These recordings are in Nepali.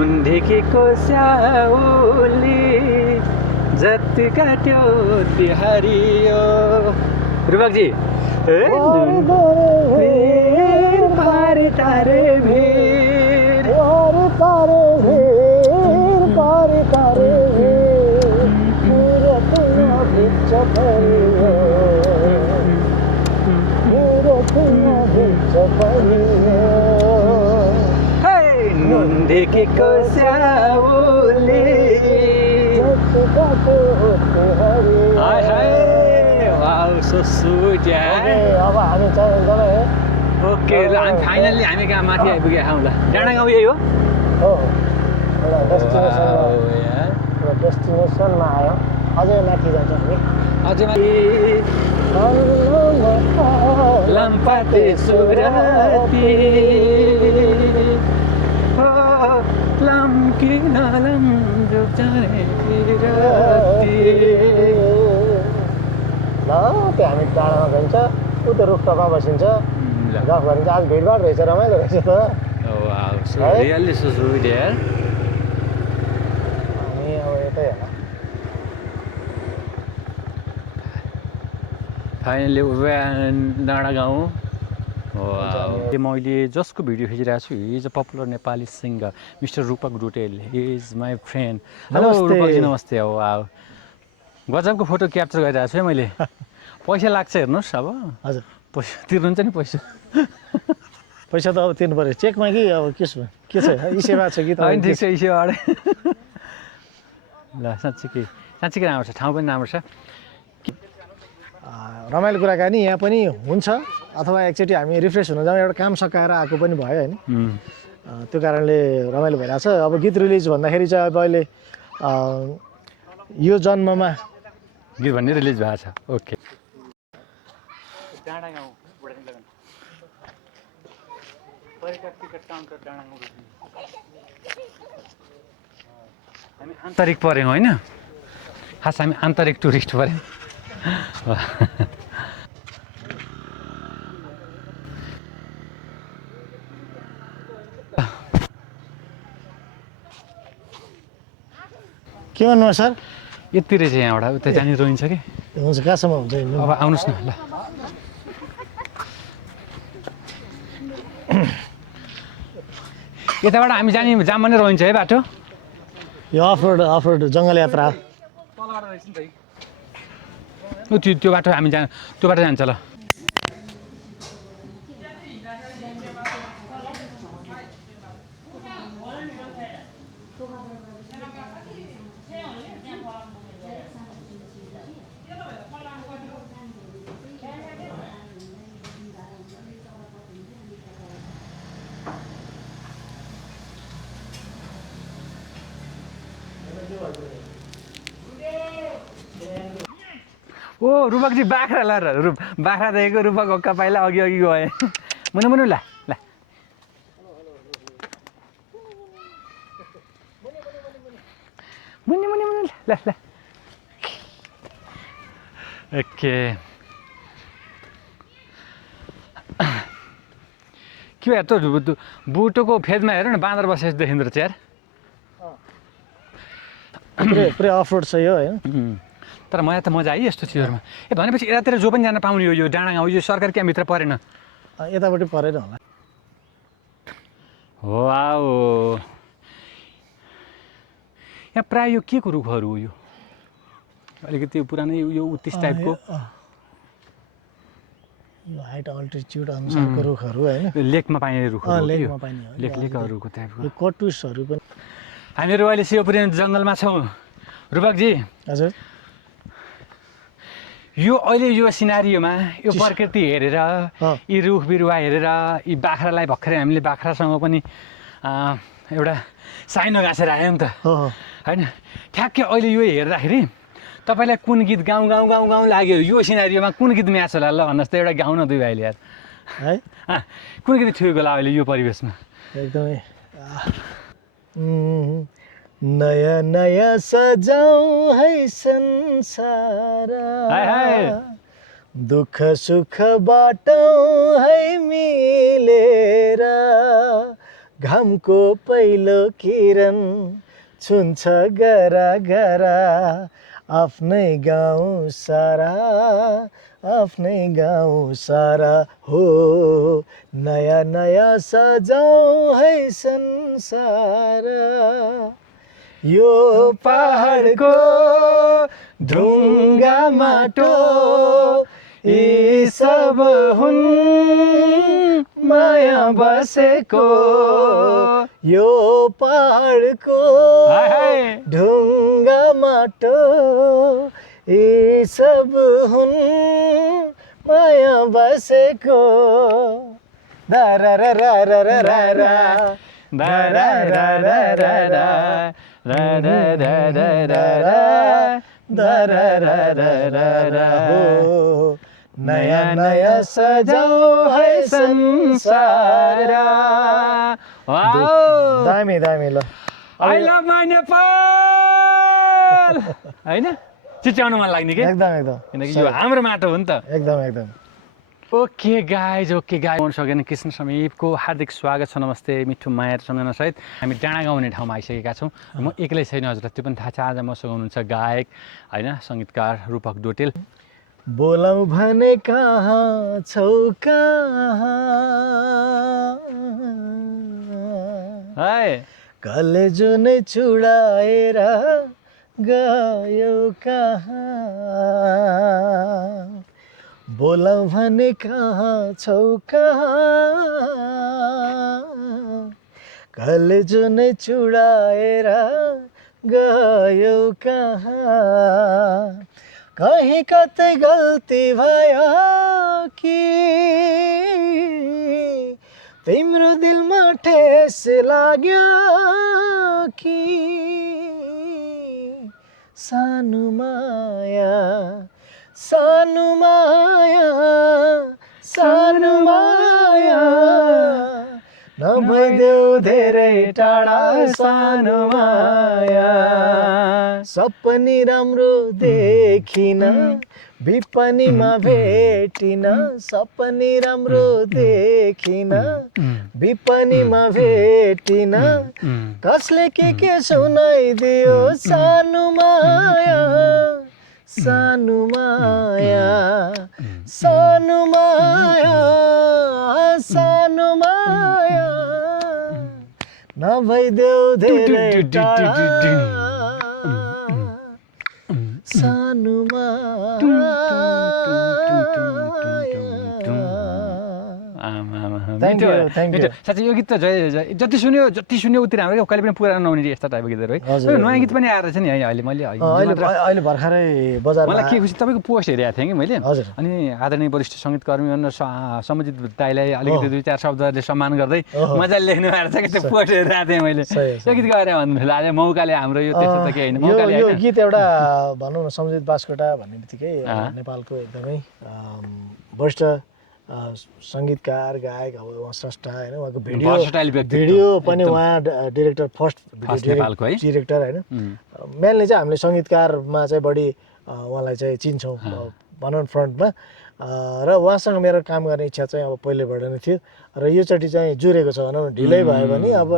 नुनढेकीको स्याउली जति काट्यो ती हरियो रुबकजी पारे तारे भिर नुनढेकीको स्याउली हाय हाय वाउ सो स्वीट यार अब हामी चाहिँ एकदमै ओके ल हामी फाइनल्ली हामी कहाँ माथि आइपुगे हौ ल डाँडा गाउँ यही हो एउटा डेस्टिनेसनमा आयो अझै माथि जान्छ हामी अझै माथि लम्पाते सुराती लम्की नलम जो जाने फिरती ल त्यो हामी डाँडामा गइन्छ ऊ त रुखटपमा बसिन्छ गफ गरिन्छ आज भिडभाड रहेछ रमाइलो रहेछ त wow so really so sweet यार हामी अब यतै होला फाइनली डाँडा गाउँ मैले जसको भिडियो खिचिरहेको छु he is a popular Nepali singer mister Rupak Dutel he is my friend hello Rupakji नमस्ते हो वाउ गजबको फोटो क्याप्चर गरिरहेको छु है मैले पैसा लाग्छ हेर्नुहोस् अब हजुर पैसा तिर्नुहुन्छ नि पैसा पैसा त अब तिर्नु पऱ्यो चेकमा कि अब के छ ई सेवा छ कि होइन ठिक छ ई सेवाबाट ल साँच्चीकै राम्रो छ ठाउँ पनि राम्रो छ रमाइलो कुराकानी यहाँ पनि हुन्छ अथवा एकचोटि हामी रिफ्रेस हुन जाउँ एउटा काम सकाएर आएको पनि भयो होइन त्यो कारणले रमाइलो भइरहेछ अब गीत रिलिज भन्दाखेरि चाहिँ अब अहिले यो जन्ममा गीत भन्ने रिलिज भएको छ ओके हामी आन्तरिक पऱ्यौँ होइन खास हामी आन्तरिक टुरिस्ट पऱ्यौँ के भन्नुभयो सर यति रहेछ यहाँबाट उता जाने रोइन्छ कि हुन्छ कहाँसम्म हुन्छ अब आउनुहोस् न ल यताबाट हामी जाने जाम नै रोइन्छ है बाटो यो अफ रोड जङ्गल यात्रा त्यो बाटो हामी त्यो बाटो जान्छ ल ओ रूपकजी बाख्रा ल बाख्रा देखेको रूपक हक्का पाइला अघि गए मुनु ल ल मुनि ल ल ओके के भयो त बुटोको फेदमा हेर न बाँदर बसेको देखिँदो रहेछ यार पुरै अफ रोड छ यो होइन तर मलाई त मजा आयो यस्तो चिजहरूमा भनेपछि यतातिर जो पनि जान पाउने हो यो डाँडा गाउँ यो सरकार क्याम्पभित्र परेन यतापट्टि परेन होला हो आओ यहाँ प्रायः यो के को रुखहरू हो यो अलिकति पुरानै यो उत्तिस टाइपको यो हाइट अल्टिट्युड अनुसारको रुखहरू होइन लेकमा पाइने रुखहरू लेकमा पाइने लेकहरूको टाइपको यो कटुसहरू पनि हामीहरू अहिले शिवपुरी जङ्गलमा छौँ रूपकजी हजुर यो अहिले यो सिनारियोमा यो प्रकृति हेरेर यी रुख बिरुवा हेरेर यी बाख्रालाई भर्खरै हामीले बाख्रासँग पनि एउटा साइनो गाँसेर आयौँ त होइन ठ्याक्कै अहिले यो हेर्दाखेरि तपाईँलाई कुन गीत गाउँ गाउँ गाउँ गाउँ लाग्यो यो सिनारियोमा कुन गीत म्याच होला ल भन्नुहोस् त एउटा गाउँ न दुई भाइले यार है कुन गीत ठुलो होला अहिले यो परिवेशमा एकदमै नयाँ नयाँ सजाऊ है संसार दुःख सुख बाटौँ है मिलेर घामको पहिलो किरण छुन्छ गरा गरा आफ्नै गाउँ सारा आफ्नै गाउँ सारा हो नयाँ नयाँ सजाउँ है संसार यो पहाडको ढुङ्गा माटो यी सब हुन् माया बसेको यो पहाडको ढुङ्गा माटो यी सब हुन् माया बसेको नयाँ नयाँ सजाऊ है संसार दामी दामी ल आई लभ माई नेपाल हैन चिच्याउनु मन लाग्ने के एकदम एकदम किनकि यो हाम्रो माटो हो नि त एकदम एकदम ओके गाइज आउनु सकेन कृष्ण समीपको हार्दिक स्वागत छ नमस्ते मिठो माया र सम्झनासहित हामी डाँडा गाउँ भन्ने ठाउँमा आइसकेका छौँ म एक्लै छैन हजुरलाई त्यो पनि थाहा छ आज मसँग हुनुहुन्छ गायक होइन सङ्गीतकार रूपक डोटेल बोलाऊ भने कहाँ छौ कहाँ है कलेजो नै चुडाएर गयो कहाँ बोलाऊ भने कहाँ छौ कहाँ कलेजो नै चुडाएर गयो कहाँ कहीँ कतै गल्ती भयो कि तिम्रो दिलमा ठेस लाग्यो कि सानो माया सानो माया सानो माया नभइदेऊ धेरै टाढा सानो माया सपनी राम्रो देखिन विपनीमा भेटिन सपनी राम्रो देखिन विपनीमा भेटिन कसले के सुनाइदियो सानो माया सानो माया सानो माया सानो माया नभइदेऊ धेरै टाढा सानो साँच्चै यो गीत त जति सुन्यो उति राम्रो कहिले पनि पुरानो नहुने यस्ता टाइपको गीतहरू है नयाँ गीत पनि आएर छ नि है अहिले मैले अहिले भर्खरै बजारमा मलाई के खुसी तपाईँको पोस्ट हेरेको थिएँ कि मैले अनि आदरणीय वरिष्ठ सङ्गीतकर्मी सम्बन्धित दाइलाई अलिकति 2-4 शब्दहरूले सम्मान गर्दै मजाले लेख्नु आएर छ कि त्यो पोस्ट हेरिरहेको थिएँ मैले यो गीत गएर भन्नु आज मौकाले हाम्रो यो त्यस्तो त केही होइन मौकाले यो गीत एउटा भनौँ न सम्झित बास्कोटा भन्ने बित्तिकै नेपालको एकदमै वरिष्ठ सङ्गीतकार गायक अब उहाँ स्रष्टा होइन उहाँको भिडियो पनि उहाँ डिरेक्टर फर्स्ट डिरेक्टर होइन मेनली चाहिँ हामीले सङ्गीतकारमा चाहिँ बढी उहाँलाई चाहिँ चिन्छौँ भनौँ फ्रन्टमा र उहाँसँग मेरो काम गर्ने इच्छा चाहिँ अब पहिलेबाट नै थियो र योचोटि चाहिँ जुरेको छ भनौँ ढिलै भयो भने अब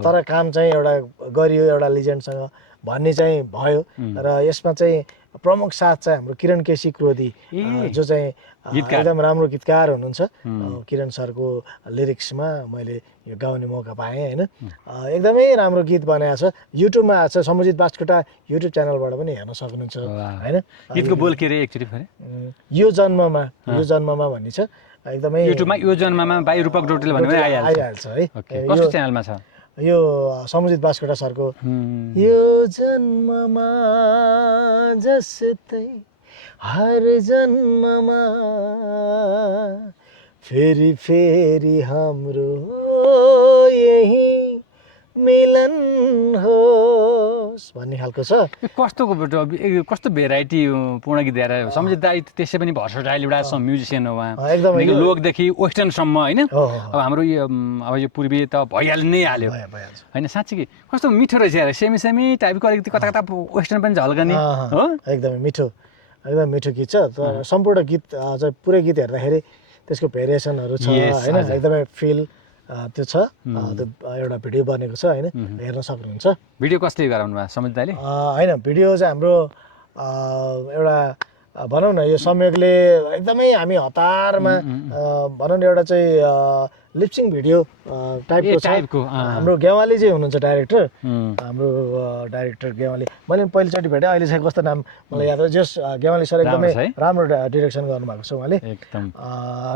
तर काम चाहिँ एउटा गरियो एउटा लिजेन्डसँग भन्ने चाहिँ भयो र यसमा चाहिँ प्रमुख साथ चाहिँ हाम्रो किरण केसी क्रोधी जो चाहिँ एकदम राम्रो गीतकार हुनुहुन्छ किरण सरको लिरिक्समा मैले यो गाउने मौका पाएँ होइन एकदमै राम्रो गीत बनाएको छ युट्युबमा आएको छ सम्झित बास्कोटा युट्युब च्यानलबाट पनि हेर्न सक्नुहुन्छ होइन गीतको बोल के रे एकचोटि फेरि यो जन्ममा भन्ने छ एकदमै युट्युबमा यो जन्ममा बाई रूपक डोटेल भन्ने आइहाल्छ है कस्तो च्यानलमा छ यो सम्झित बास्कोटा सरको यो जन्ममा जस्तै हर जन्ममा फेरि फेरि हाम्रो यही मिलन होस् भन्ने खालको छ कस्तो भेराइटी पूर्ण गीत गाएर सम्झित दाइ त्यसै पनि भर्सटाइल एउटा म्युजिसियन हो उहाँ एकदम लोकदेखि वेस्टर्नसम्म होइन अब हाम्रो अब यो पूर्वी त भइहाल्नु नै हाल्यो होइन साँच्चै कि कस्तो मिठो रहेछ यार सेमी टाइपको अलिकति कता कता वेस्टर्न पनि झल्कने हो एकदमै मिठो एकदम मिठो गीत छ तर सम्पूर्ण गीत चाहिँ पुरै गीत हेर्दाखेरि त्यसको भेरिएसनहरू छ होइन एकदमै फिल त्यो छ त्यो एउटा भिडियो बनेको छ होइन हेर्न सक्नुहुन्छ भिडियो कसले गराउनु भयो समित दाइले होइन भिडियो चाहिँ हाम्रो एउटा भनौँ न यो संयोगले एकदमै हामी हतारमा भनौँ न एउटा चाहिँ लिप्सिङ भिडियो टाइपको छ हाम्रो गेवाली चाहिँ हुनुहुन्छ डाइरेक्टर हाम्रो डाइरेक्टर गेवाली मैले पहिलोचोटि भेटेँ अहिले चाहिँ कस्तो नाम मलाई याद भयो जस गेवाली सर एकदमै राम्रो डिरेक्सन गर्नुभएको छ उहाँले एकदम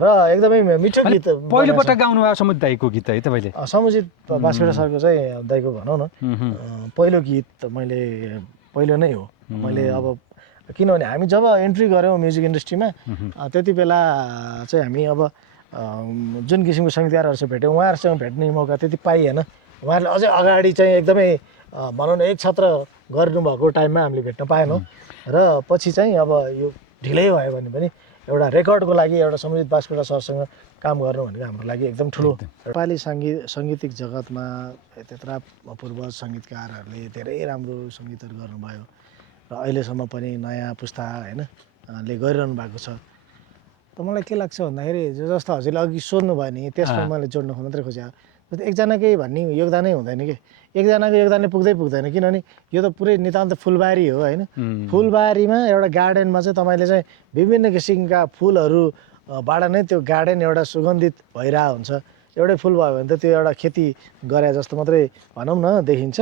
र एकदमै मिठो गीत पहिलोपटक गाउनु भएको समुजित दाइको गीत है तपाईँले समुजित बास्केटा सरको चाहिँ दाइको भनौँ न पहिलो गीत मैले पहिलो नै हो मैले अब किनभने हामी जब एन्ट्री गऱ्यौँ म्युजिक इन्डस्ट्रीमा त्यति बेला चाहिँ हामी अब जुन किसिमको सङ्गीतकारहरूसँग भेट्यौँ उहाँहरूसँग भेट्ने मौका त्यति पाइएन उहाँहरूले अझै अगाडि चाहिँ एकदमै भनौँ न एक छत्र गर्नुभएको टाइममा हामीले भेट्न पाएनौँ र पछि चाहिँ अब यो ढिलै भयो भने पनि एउटा रेकर्डको लागि एउटा समुजित बास्केटा सरसँग काम गर्नु भनेको हाम्रो लागि एकदम ठुलो नेपाली सङ्गीतिक जगतमा त्यत्रा अपूर्व सङ्गीतकारहरूले धेरै राम्रो सङ्गीतहरू गर्नुभयो र अहिलेसम्म पनि नयाँ पुस्ता होइन ले गरिरहनु भएको छ त मलाई के लाग्छ भन्दाखेरि जस्तो हजुरले अघि सोध्नु भयो नि त्यसमा मैले जोड्न मात्रै खोजेँ एकजनाकै भन्ने योगदानै हुँदैन कि एकजनाको योगदानले पुग्दैन किनभने यो त पुरै नितान्त फुलबारी हो होइन फुलबारीमा एउटा गार्डनमा चाहिँ तपाईँले चाहिँ विभिन्न किसिमका फुलहरूबाट नै त्यो गार्डन एउटा सुगन्धित भइरहेको हुन्छ एउटै फुल भयो भने त त्यो एउटा खेती गरे जस्तो मात्रै भनौँ न देखिन्छ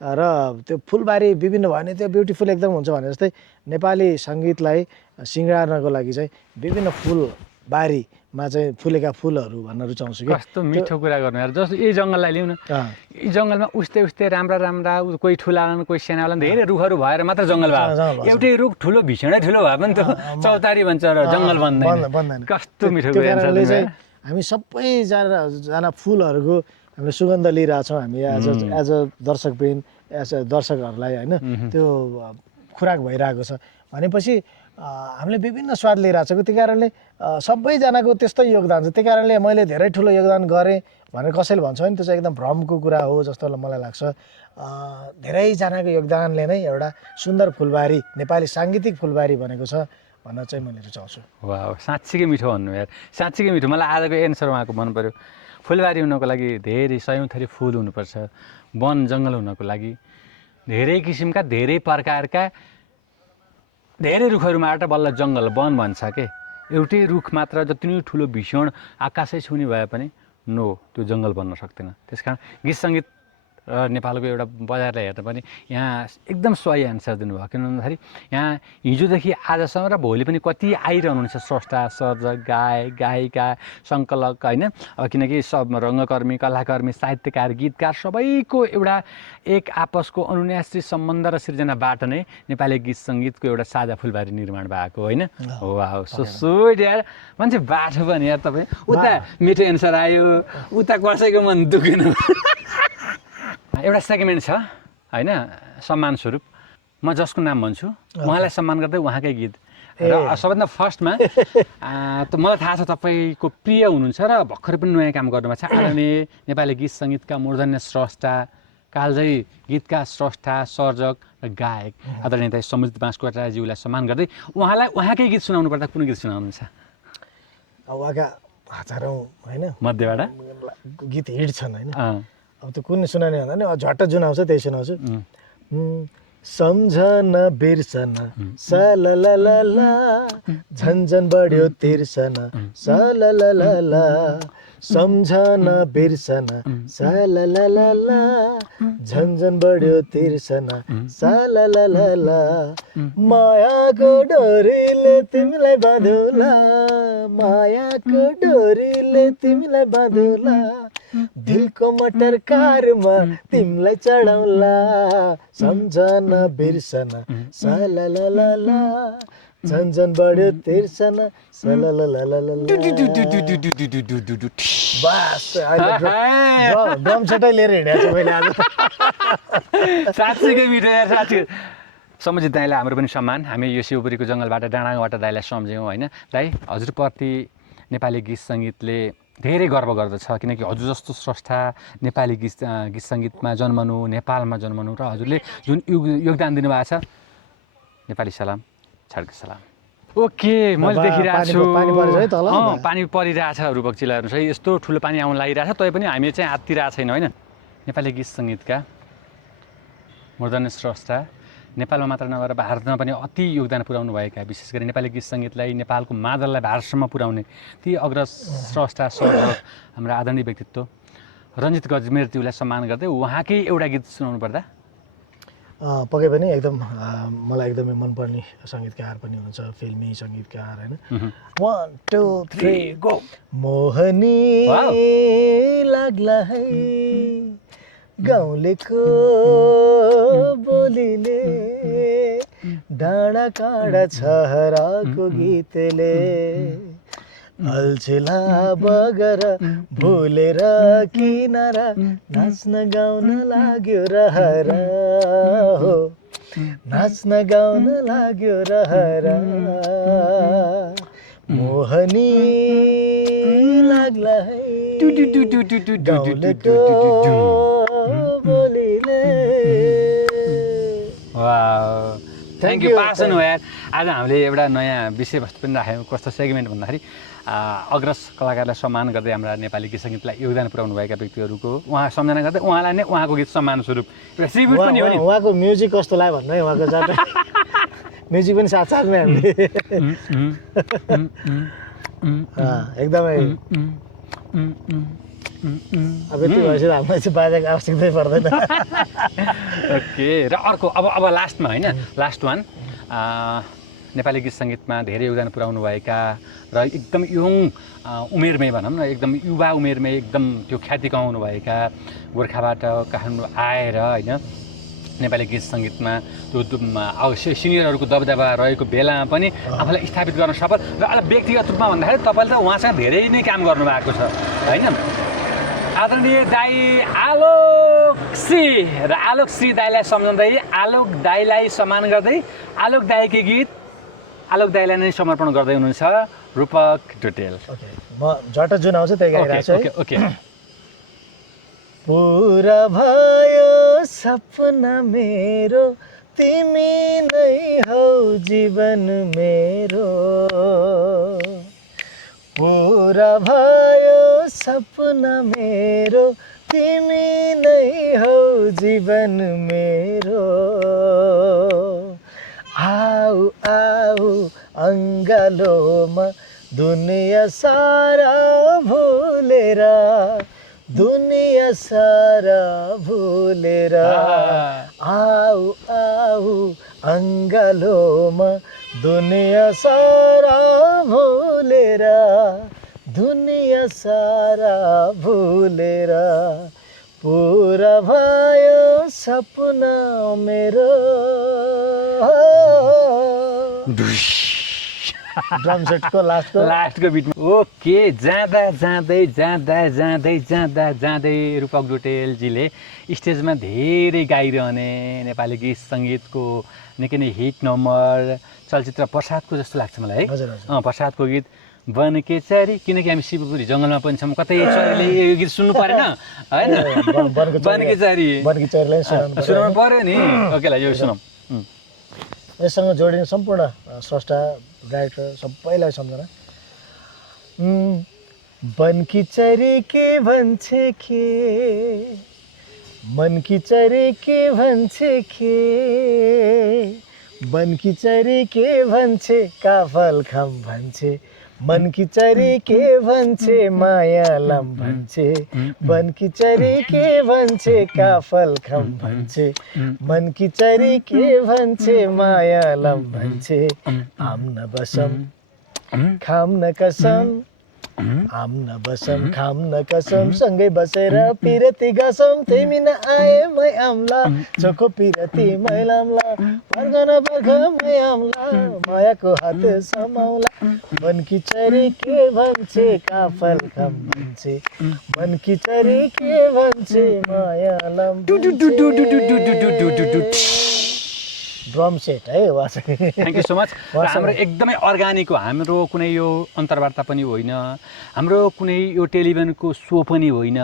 र त्यो फुलबारी विभिन्न भयो भने त्यो ब्युटिफुल एकदम हुन्छ भने जस्तै नेपाली सङ्गीतलाई सिँगार्नको लागि चाहिँ विभिन्न फुलबारीमा चाहिँ फुलेका फुलहरू भन्न रुचाउँछु कि कस्तो मिठो कुरा गर्नु यार जस्तो यही जङ्गललाई लिउँ न यी जङ्गलमा उस्तै राम्रा कोही ठुला कोही साना होला धेरै रुखहरू भएर मात्र जङ्गल भयो एउटै रुख ठुलो भीषणै ठुलो भए पनि त चौतारी भन्छ र जङ्गल बन्दैन कस्तो मिठो कुरा हामी सबैजना फुलहरूको हामीले सुगन्ध लिइरहेछौँ हामी एज अ दर्शकवृन्द एज अ दर्शकहरूलाई होइन त्यो खुराक भइरहेको छ भनेपछि हामीले विभिन्न स्वाद लिइरहेको छ त्यही कारणले सबैजनाको त्यस्तै योगदान छ त्यही कारणले मैले धेरै ठुलो योगदान गरेँ भनेर कसैले भन्छ भने त्यो चाहिँ एकदम भ्रमको कुरा हो जस्तो मलाई लाग्छ धेरैजनाको योगदानले नै एउटा सुन्दर फुलबारी नेपाली साङ्गीतिक फुलबारी बनेको छ भन्न चाहिँ मैले रुचाउँछु वाह साँच्चीकै मिठो भन्नु यार साँच्चीकै मिठो मलाई आजको एन्सर उहाँको मन पऱ्यो फुलबारी हुनको लागि धेरै सयौँ थरी फुल हुनुपर्छ वन जङ्गल हुनको लागि धेरै किसिमका धेरै प्रकारका धेरै रुखहरूबाट बल्ल जङ्गल वन भन्छ के एउटै रुख मात्र जति नै ठुलो भीषण आकाशै छुने भए पनि नो त्यो जङ्गल बन्न सक्दैन त्यस कारण गीत सङ्गीत र नेपालको एउटा बजारलाई हेर्दा पनि यहाँ एकदम सही एन्सर दिनुभयो किन भन्दाखेरि यहाँ हिजोदेखि आजसम्म र भोलि पनि कति आइरहनुहुन्छ स्रष्टा सर्जक गायिका सङ्कलक होइन अब किनकि सब रङ्गकर्मी कलाकर्मी साहित्यकार गीतकार सबैको एउटा एक आपसको अनुन्यासी सम्बन्ध र सिर्जनाबाट नै नेपाली गीत सङ्गीतको एउटा साझा फुलबारी निर्माण भएको होइन वाउ सो स्विट यार मान्छे बाठो पनि यार तपाईँ उता मिठो एन्सर आयो उता कसैको मन दुखेन एउटा सेगमेन्ट छ होइन सम्मान स्वरूप म जसको नाम भन्छु उहाँलाई सम्मान गर्दै उहाँकै गीत र सबभन्दा फर्स्टमा त मलाई थाहा छ तपाईँको प्रिय हुनुहुन्छ र भर्खरै पनि नयाँ काम गर्नुभएको छ आदरणीय नेपाली गीत सङ्गीतका मूर्धन्य स्रष्टा कालजयी गीतका स्रष्टा सर्जक र गायक आदरणीय दाइ समुजित बास्केटाज्यूलाई सम्मान गर्दै उहाँलाई उहाँकै गीत सुनाउनु पर्दा कुन गीत सुनाउनुहुन्छ उहाँका हजारौँ होइन मध्येबाट गीत हिट छन् होइन अब त्यो कुन सुनाउने भन्दा नि झट्ट जुन आउँछ त्यही सुनाउँछु सम्झना बिर्सना सलललला झन्झन बढ्यो तिर्सना सलललला सम्झना बिर्सना सलललला झन्झन बढ्यो तिर्सना सलललला मायाको डोरीले तिमीलाई बाँधौला मायाको डोरीले तिमीलाई बाँधौला दिलको मटर कारमा तिमीलाई चढाउला सम्झना बिर्सना सलललला झन्झन बढ्यो तिर्सना सलललला बस ड्रम सेटै लिएर हिँडेको छु मैले आज साँच्चीकै मिठो यार साँच्ची समुजित दाइलाई हाम्रो पनि सम्मान हामी यो शिवपुरीको जङ्गलबाट डाँडाबाट दाइलाई सम्झ्यौँ होइन दाइ हजुरप्रति नेपाली गीत सङ्गीतले धेरै गर्व गर्दछ किनकि हजुर जस्तो स्रष्टा नेपाली गीत सङ्गीतमा जन्मनु नेपालमा जन्मनु र हजुरले जुन योगदान दिनुभएको छ नेपाली सलाम छड्के सलाम ओके मैले देखिरहेको छु पानी परिरहेछ है तल पानी परिरहेछ रूपक चिला हेर्नुहोस् है यस्तो ठुलो पानी आउन लागिरहेछ तै पनि हामी चाहिँ आत्तिरहेको छैन होइन नेपाली गीत सङ्गीतका मूर्धन्य स्रष्टा नेपालमा मात्र नभएर भारतमा पनि अति योगदान पुर्याउनु भएका विशेष गरी नेपाली गीत सङ्गीतलाई नेपालको मादललाई भारतसम्म पुर्याउने ती अग्रज स्रष्टा सर्जक हाम्रा आदरणीय व्यक्तित्व रञ्जित गजमेरज्यूलाई सम्मान गर्दै उहाँकै एउटा गीत सुनाउनु पर्दा पक्कै पनि एकदम मलाई एकदमै मनपर्ने सङ्गीतकार पनि हुनुहुन्छ फिल्मी सङ्गीतकार होइन 1 2 3 गो मोहनी लाग्ला है गाउँलेको बोलीले डाँडा काँडा छहराको गीतले अल्छिला बगर भुलेर किनारा नाच्न गाउन लाग्यो रहर हो नाच्न गाउन लाग्यो रहर मोहनी लाग्ला है गाउँलेको बोलीले थ्याङ्क यू पासन हो यार आज हामीले एउटा नयाँ विषयवस्तु पनि राख्यौँ कस्तो सेगमेन्ट भन्दाखेरि अग्रज कलाकारलाई सम्मान गर्दै हाम्रा नेपाली गीत सङ्गीतलाई योगदान पुर्याउनु भएका व्यक्तिहरूको उहाँ सम्झना गर्दै उहाँलाई नै उहाँको गीत सम्मान स्वरूप एउटा ट्रिब्युट पनि हो नि उहाँको म्युजिक कस्तो लाग्यो भन्नु है उहाँको जात म्युजिक पनि साथसाथमै हामीले एकदमै अब यति भएपछि हामीलाई चाहिँ बाजाको आवश्यकतै पर्दैन ओके र अर्को अब लास्टमा होइन लास्ट वान नेपाली गीत सङ्गीतमा धेरै योगदान पुर्याउनु भएका र एकदम यङ उमेरमै भनौँ न एकदम युवा उमेरमै एकदम त्यो ख्याति कमाउनु भएका गोर्खाबाट काठमाडौँ आएर होइन नेपाली गीत सङ्गीतमा त्यो सिनियरहरूको दबदबा रहेको बेलामा पनि आफूलाई स्थापित गर्न सफल र अहिले व्यक्तिगत रूपमा भन्दाखेरि तपाईँले त उहाँसँग धेरै नै काम गर्नुभएको छ होइन आदरणीय दाई आलोकश्री र आलोकश्री दाईलाई सम्झाउँदै आलोक दाईलाई सम्मान गर्दै आलोक दाईकै गीत आलोक दाईलाई नै समर्पण गर्दै हुनुहुन्छ रूपक डोटेल म झट्ट जुन आउँछ त्यही गाइरहेको छु ओके पुरा भयो सपना मेरो तिमी नै हौ जीवन मेरो पुरा भयो सपना मेरो तिमी नै हौ जीवन मेरो आऊ आऊ अङ्गालोमा दुनिया सारा भुलेर दुनिया सारा भुलेर आऊ आऊ अङ्गालोमा दुनिया सारा भुलेर दुनिया सारा भुलेर पुरा भयो सपना मेरो ड्रम सेटको लास्टको बिटमा ओके जाँदा जाँदै जाँदा जाँदै जाँदा जाँदै रूपक डोटेलजीले स्टेजमा धेरै गाइरहने नेपाली गीत सङ्गीतको निकै नै हिट नम्बर चलचित्र प्रसादको जस्तो लाग्छ मलाई है प्रसादको गीत बनके चरी किनकि हामी शिवपुरी जङ्गलमा पनि छौँ कतै चरीले यो गीत सुन्नु परेन होइन बनके चरी सुनाउनु पऱ्यो नि ओके ल यो सुनौँ यससँग जोडिने सम्पूर्ण स्रष्टा डाइरेक्टर सबैलाई सम्झना बनकी चरी के भन्छे के मनकी चरी के भन्छे के बनकी चरी के भन्छे काफल खम भन्छे मनकी चरी के भन्छे मायालम भन्छे बनकी चरी के भन्छे काफल खम भन्छे मनकी चरी के भन्छे मायालम भन्छे आम न बसम खाम न कसम आम न बसम खाम न कसम सँगै बसेर पिरती गसम तिमी न आए मै आम्ला चोखो पिरती मैलाम्ला पर्ख न पर्ख मै आम्ला मायाको हात समाउला मनकी चरी के भन्छे काफल खम भन्छे मनकी चरी के भन्छे मायालम ड्रम सेट है थ्याङ्क यू सो मच हाम्रो एकदमै अर्ग्यानिक हो हाम्रो कुनै यो अन्तर्वार्ता पनि होइन हाम्रो कुनै यो टेलिभिजनको सो पनि होइन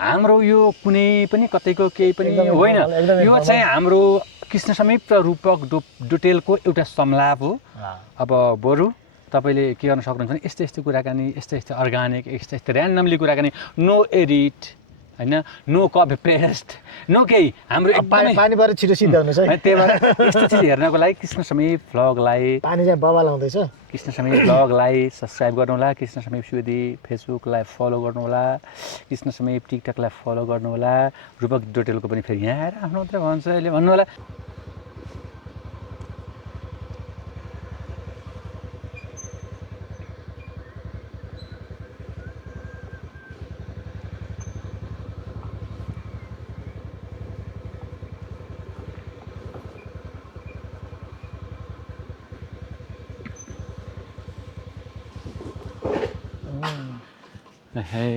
हाम्रो यो कुनै पनि कतैको केही पनि होइन यो चाहिँ हाम्रो कृष्ण समीप र रूपक डुटेलको एउटा संलाप हो। अब बरु तपाईँले के गर्न सक्नुहुन्छ भने यस्तो यस्तो कुराकानी, यस्तो यस्तो अर्ग्यानिक, यस्तो यस्तो ऱ्यान्डमली कुराकानी, नो एडिट होइन, नो कपी पेस्ट, नो केही। हाम्रो पानी बारे छिटो सिद्ध हुनेछ है। त्यही भएर यस्तो चिज हेर्नको लागि कृष्ण समीप भ्लगलाई, पानी चाहिँ बबा लाउँदैछ, कृष्ण समीप भ्लगलाई सब्सक्राइब गर्नुहोला, कृष्ण समीप सुवेदी फेसबुकलाई फलो गर्नुहोला, कृष्ण समीप टिकटकलाई फलो गर्नुहोला, रूपक डोटेलको पनि फेरि यहाँ आएर आफ्नो मात्रै भन्छ अहिले भन्नुहोला। है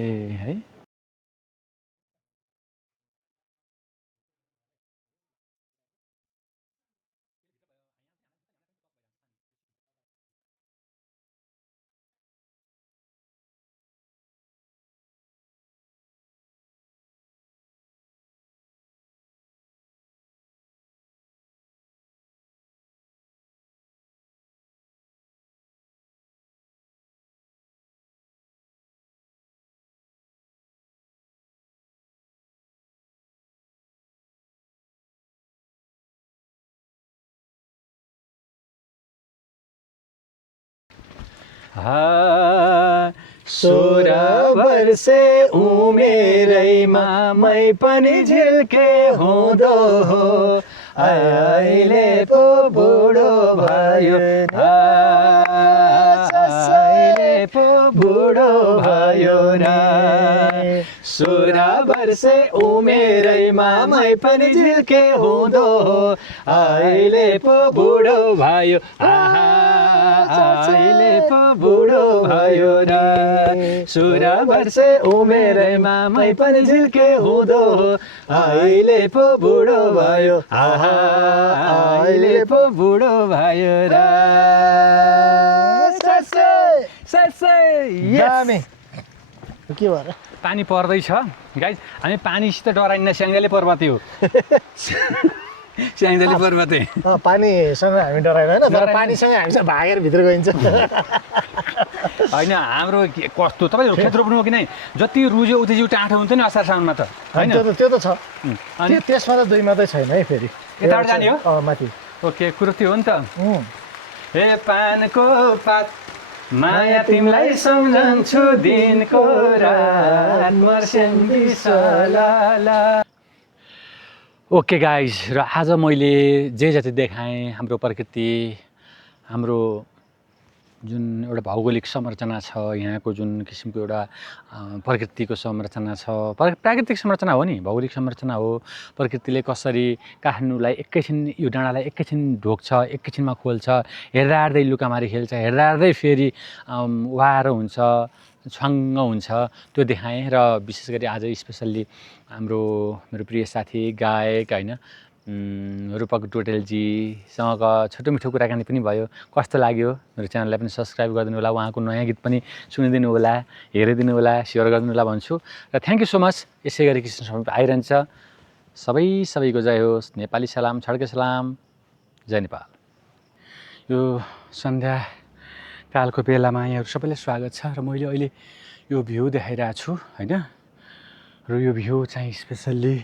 सोह्र वर्षे उमेरैमा मै पनि झिल्के हुँदो हो, अहिले पो बुढो भयो, अहिले पो बुढो भयो र। 16 वर्षे उमेरैमा मै पनि झिल्के हुँदो हो, अहिले पो बुढो भयो, अहिले पो बुढो भयो र। 16 वर्षे उमेरैमा मै पनि झिल्के हुँदो हो, अहिले पो बुढो भयो, अहिले पो बुढो भयो र। के भएर पानी पर्दैछ गाइज, हामी पानीसित डराइन्न, स्याङ्जाले पर्वते हो। स्याङ्जाले पर्वते पानीसँग हामी डराएन होइन, तर पानीसँग हामीसँग भागेर भित्र गइन्छ होइन। हाम्रो कस्तो तपाईँहरू खेत रोप्नु हो कि नै, जति रुज्यो उति जिउ टाँठो हुन्छ नि असार साउनमा त होइन। त्यो त छ, अनि त्यसमा त दुई मात्रै छैन है। फेरि यताबाट जाने हो माथि। ओके, कुरो त्यो हो नि त। हे पानको पात माया तिमीलाई सम्झन्छु दिनको रात मर्स्याङ्गी सलाला। ओके गाइज, र आज मैले जे जति देखाएँ हाम्रो प्रकृति, हाम्रो जुन एउटा भौगोलिक संरचना छ, यहाँको जुन किसिमको एउटा प्रकृतिको संरचना छ, प्राकृतिक संरचना हो नि, भौगोलिक संरचना हो। प्रकृतिले कसरी काठमाडौँलाई एकैछिन, यो डाँडालाई एकैछिन ढोक्छ, एकैछिनमा खोल्छ, हेर्दा हेर्दै लुकामारी खेल्छ, हेर्दा हेर्दै फेरि वारो हुन्छ, छ्वाङ्ग हुन्छ, त्यो देखाएँ। र विशेष गरी आज स्पेसल्ली मेरो प्रिय साथी गायक होइन रूपक डोटेलजीसँग छोटो मिठो कुराकानी पनि भयो। कस्तो लाग्यो? मेरो च्यानललाई पनि सब्सक्राइब गरिदिनु होला, उहाँको नयाँ गीत पनि सुनिदिनु होला, हेरिदिनु होला, सेयर गरिदिनु होला भन्छु। र थ्याङ्क यू सो मच। यसै गरी कृष्ण समीप आइरहन्छ। सबैको जय होस्। नेपाली सलाम, छड्के सलाम, जय नेपाल। यो सन्ध्याकालको बेलामा यहाँहरू सबैलाई स्वागत छ। र मैले अहिले यो भ्यू देखाइरहेको छु होइन। र यो भ्यू चाहिँ स्पेसल्ली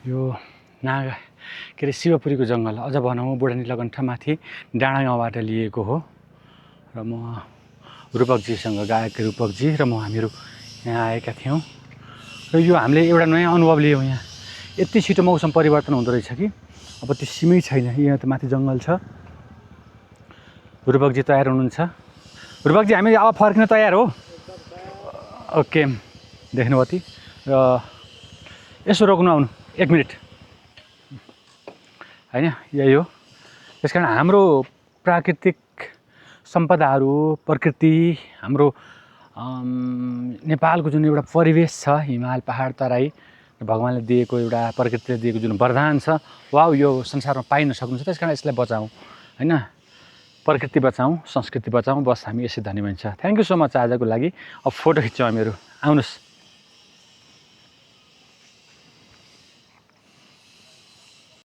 यो के अरे शिवपुरीको जङ्गल, अझ भनौँ बुढानी लगन्ठामाथि डाँडा गाउँबाट लिएको हो। र म रूपकजीसँग, गायक रूपकजी र म हामीहरू यहाँ आएका थियौँ। र यो हामीले एउटा नयाँ अनुभव लियौँ। यहाँ यति छिटो मौसम परिवर्तन हुँदो रहेछ कि अब त्यो सिमै छैन। यहाँ त माथि जङ्गल छ। रूपकजी तयार हुनुहुन्छ? रूपकजी हामी अब फर्किन तयार हो? ओके, देख्नुभयो ती। र यसो रोक्नु आउनु 1 मिनट होइन, यही हो। त्यस कारण हाम्रो प्राकृतिक सम्पदाहरू, प्रकृति, हाम्रो नेपालको जुन एउटा परिवेश छ, हिमाल, पहाड, तराई, भगवान्ले दिएको एउटा प्रकृतिले दिएको जुन वरदान छ, वाउ, यो संसारमा पाइ नसक्नु छ। त्यस कारण यसलाई बचाउँ होइन, प्रकृति बचाउँ, संस्कृति बचाउँ, बस हामी यसै धनी बन्छ। थ्याङ्क यू सो मच आजको लागि। अब फोटो खिच्छौँ हामीहरू, आउनुहोस्।